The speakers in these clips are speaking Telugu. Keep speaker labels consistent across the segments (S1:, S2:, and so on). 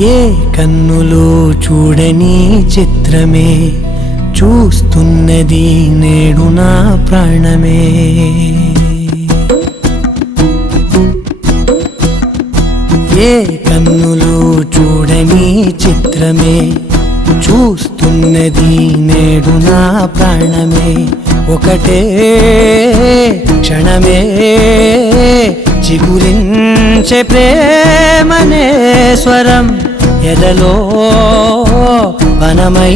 S1: ఏ కన్నులు చూడని చిత్రమే? చూస్తున్నది నేడు నా ప్రాణమే. ఏ కన్నులు చూడని చిత్రమే? చూస్తున్నది నేడు నా ప్రాణమే. ఒకటే క్షణమే చిగురించే ప్రేమనే స్వరం. ఎదలో వనమై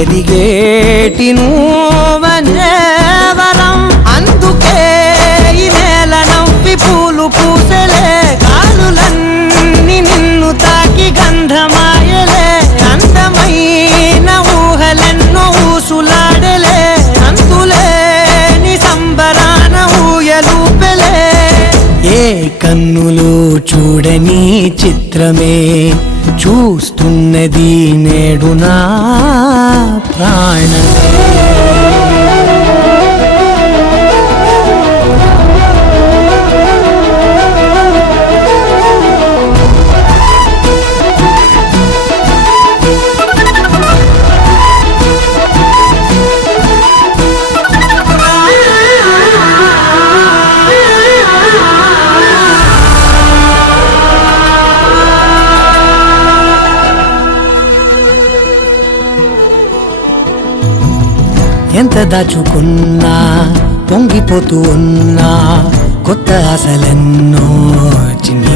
S1: ఎదిగేటి నువ్వనే అందుకే ఈ నేల నవ్వి పూలు పూసలే కాలులన్నీ నిన్ను తాకి గంధమ కన్నులు చూడని చిత్రమే చూస్తున్నది నేడు నా ప్రాణం. ఎంత దాచుకున్నా పొంగిపోతూ ఉన్నా కొత్త ఆశలెన్నో చిన్న